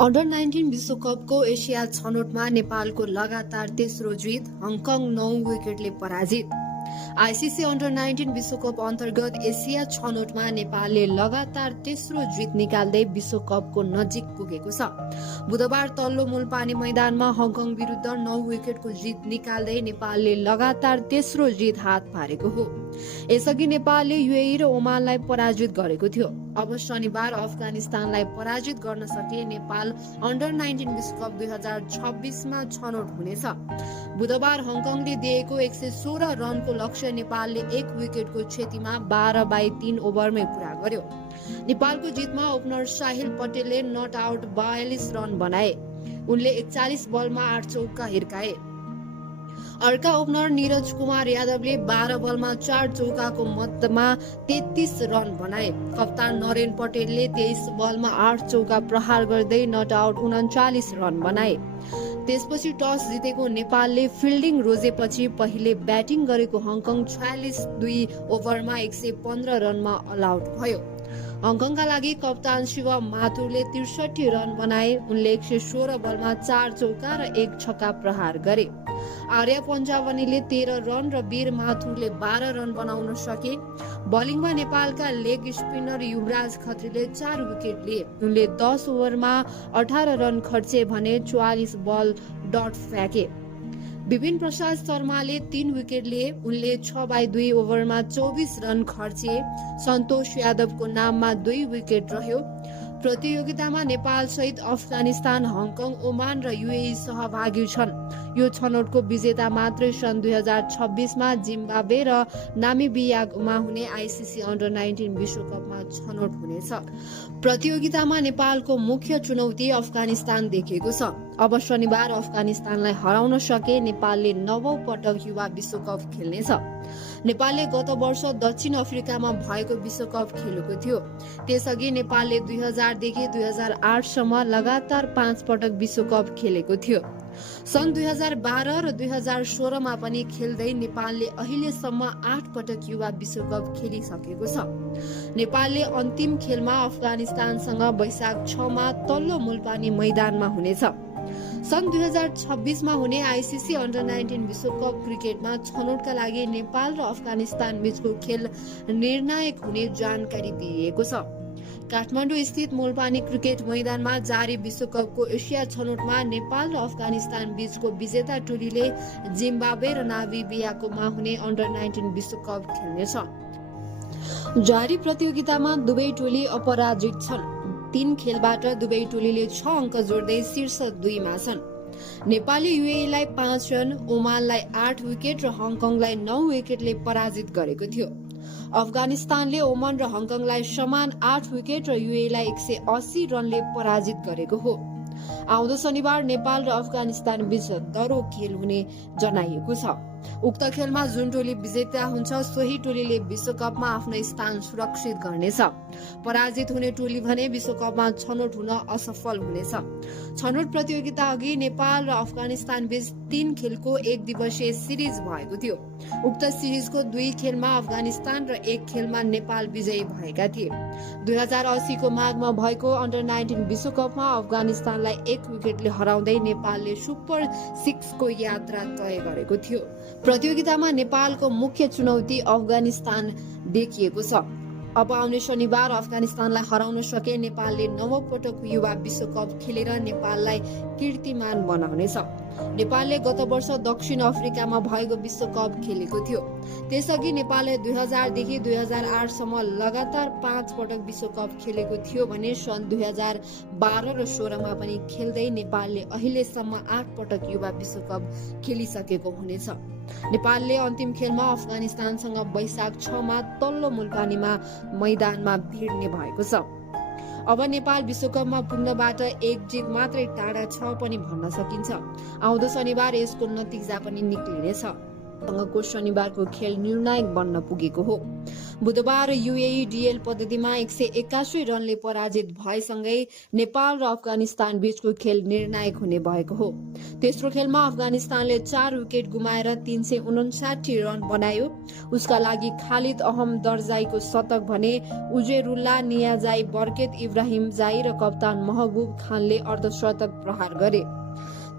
Under 19 विश्वकपको Asia छनौटमा नेपालको लगातार तेस्रो जित, हङकङ 9 विकेटले पराजित। आइसिसी अन्डर 19 विश्वकप अन्तर्गत एसिया छनौटमा नेपालले लगातार तेस्रो जित निकाल्दै विश्वकपको नजिक पुगेको छ। बुधबार तल्लो मूलपानी मैदानमा हङकङ विरुद्ध 9 विकेटको जित निकाल्दै नेपालले लगातार तेस्रो जित हात पारेको हो। यसअघि नेपालले युएई र ओमानलाई पराजित गरेको थियो। अब शनिबार अफगानिस्तानलाई पराजित गर्न सके नेपाल अन्डर 19 विश्वकप 2026 मा छनौट हुनेछ। बुधबार हङकङले दिएको 116 रनको लक्ष्य नेपालले 1 विकेटको क्षतिमा 12/3 ओभरमै पूरा गर्यो। नेपालको जितमा ओपनर साहिल पटेलले नट आउट 42 रन बनाए। उनले 41 बलमा 8 चौका हिर्काए। अर्का ओपनर नीरज कुमार यादवले 12 बलमा 4 चौकाको मध्य 33 रन बनाए। कप्तान नरेन पटेलले 23 बलमा 8 चौका प्रहार गर्दै नट आउट 39 रन बनाए। त्यसपछि टस जितेको नेपालले फिल्डिङ रोजेपछि पहिले ब्याटिङ गरेको हङकङ 46 ओभरमा 115 रनमा अल आउट भयो। हङकङका लागि कप्तान शिव माथुरले 63 रन बनाए। उनले 116 बलमा 4 चौका र 1 छक्का प्रहार गरे। आर्य पन्जावनीले 13 रन र वीर माथुरले 12 रन बनाउन सके। बलिङमा नेपालका लेग स्पिनर युवराज खत्रीले 4 विकेट लिए। उनले 10 ओभरमा 18 रन खर्चे भने 44 बल डट फ्याँके। विपिन प्रसाद शर्माले 3 विकेट लिए। उनले 6/2 ओभरमा 24 रन खर्चे। सन्तोष यादवको नाममा 2 विकेट रह्यो। प्रतियोगितामा नेपाल सहित अफगानिस्तान, हङकङ, ओमान र युएई सहभागी छन्। यो छनौटको विजेता मात्रै सन् 2026 मा जिम्बाब्वे र नामिबियामा हुने आइसिसी अन्डर 19 विश्वकपमा छनौट हुनेछ। प्रतियोगितामा नेपालको मुख्य चुनौती अफगानिस्तान देखिएको छ। अब शनिबार अफगानिस्तानलाई हराउन सके नेपालले 9औं पटक युवा विश्वकप खेल्नेछ। नेपालले गत वर्ष दक्षिण अफ्रिकामा भएको विश्वकप खेलेको थियो। त्यसअघि नेपालले 2000 देखि 2008 सम्म लगातार 5 पटक विश्वकप खेलेको थियो। सन् 2012 र 2016 मा पनि खेल्दै नेपालले अहिलेसम्म 8 पटक युवा विश्वकप खेलिसकेको छ। नेपालले अन्तिम खेलमा अफगानिस्तानसँग वैशाख 6 मा तल्लो मूलपानी मैदानमा हुनेछ। सन् 2026 मा हुने आइसिसी अन्डर 19 विश्वकप क्रिकेटमा छनौटका लागि नेपाल र अफगानिस्तान बीचको खेल निर्णायक हुने जानकारी दिइएको छ। काठमाडौँ स्थित मूलपानी क्रिकेट मैदानमा जारी विश्वकपको एसिया छनौटमा नेपाल र अफगानिस्तान बीचको विजेता टोलीले जिम्बाब्वे र नामिबियामा हुने अन्डर 19 विश्वकप खेल्नेछ। जारी प्रतियोगितामा दुवै टोली अपराजित छन्। 3 खेलबाट दुवै टोलीले 6 अङ्क जोड्दै शीर्ष 2 मा छन्। नेपालले युएईलाई 5 रन, ओमानलाई 8 विकेट र हङकङलाई 9 विकेटले पराजित गरेको थियो। अफगानिस्तानले ओमान र हङकङलाई समान 8 विकेट र युएईलाई 180 रनले पराजित गरेको हो। आउँदो शनिबार नेपाल र अफगानिस्तान बीच दरो खेल हुने जनाइएको छ। उक्त खेलमा जुन टोली विजेता हुन्छ सोही टोलीले विश्वकपमा आफ्नो स्थान सुरक्षित गर्नेछ। पराजित हुने टोली भने विश्वकपमा छनौट हुन असफल हुनेछ। छनौट प्रतियोगिता अघि नेपाल र अफगानिस्तान बीच 3 खेलको 1 दिवसीय सिरिज भएको थियो। उक्त सिरिजको 2 खेलमा अफगानिस्तान र 1 खेलमा नेपाल विजयी भएका थिए। 2080 को माघमा भएको अन्डर 19 विश्वकपमा अफगानिस्तानलाई 1 विकेटले हराउँदै नेपालले सुपर 6 को यात्रा तय गरेको थियो। प्रतियोगितामा नेपालको मुख्य चुनौती अफगानिस्तान देखिएको छ। अब आउने शनिबार अफगानिस्तानलाई हराउन सके नेपालले 9औं पटक युवा विश्वकप खेलेर नेपाललाई कीर्तिमान बनाउनेछ। नेपालले गत वर्ष दक्षिण अफ्रिकामा भएको विश्वकप खेलेको थियो। त्यसअघि नेपालले 2000 देखि 2008 सम्म लगातार 5 पटक विश्वकप खेलेको थियो भने सन् 2012 र 16 मा पनि खेल्दै नेपालले अहिलेसम्म 8 पटक युवा विश्वकप खेलिसकेको हुनेछ। नेपालले अन्तिम खेलमा अफगानिस्तानसँग वैशाख 6 मा तल्लो मूलपानीमा मैदानमा भिड्ने भएको छ। अब नेपाल विश्वकपमा पुग्नबाट 1 जित मात्रै टाढा छ पनि भन्न सकिन्छ। आउँदो शनिबार यसको नतिजा पनि निक्लिनेछ। सँगको शनिबारको खेल निर्णायक बन्न पुगेको हो। बुधबार युएई डिएल पद्धतिमा 181 रनले पराजित भएसँगै नेपाल र अफगानिस्तान बीचको खेल निर्णायक हुने भएको हो। तेस्रो खेलमा अफगानिस्तानले 4 विकेट गुमाएर 359 रन बनायो। उसका लागि खालिद अहमद दर्जाईको शतक भने उजेरुल्ला नियाजाई, बर्केत इब्राहिम जाई र कप्तान महबुब खानले अर्धशतक प्रहार गरे।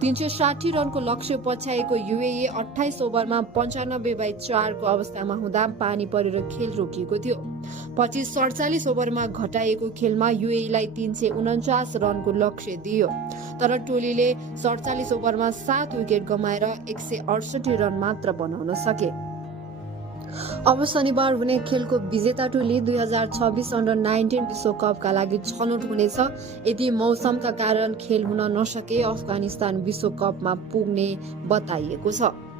360 रनको लक्ष्य पछ्याएको युएई 28 ओभरमा 95/4 को अवस्थामा हुँदा पानी परेर खेल रोकिएको थियो। पछि 47 ओभरमा घटाइएको खेलमा युएईलाई 349 रनको लक्ष्य दियो, तर टोलीले 47 ओभरमा 7 विकेट गमाएर 168 रन मात्र बनाउन सके। अब शनिबार हुने खेलको विजेता टोली 2026 अन्डर-19 विश्वकपका लागि छनौट हुनेछ। यदि मौसमका कारण खेल हुन नसके अफगानिस्तान विश्वकपमा पुग्ने बताइएको छ।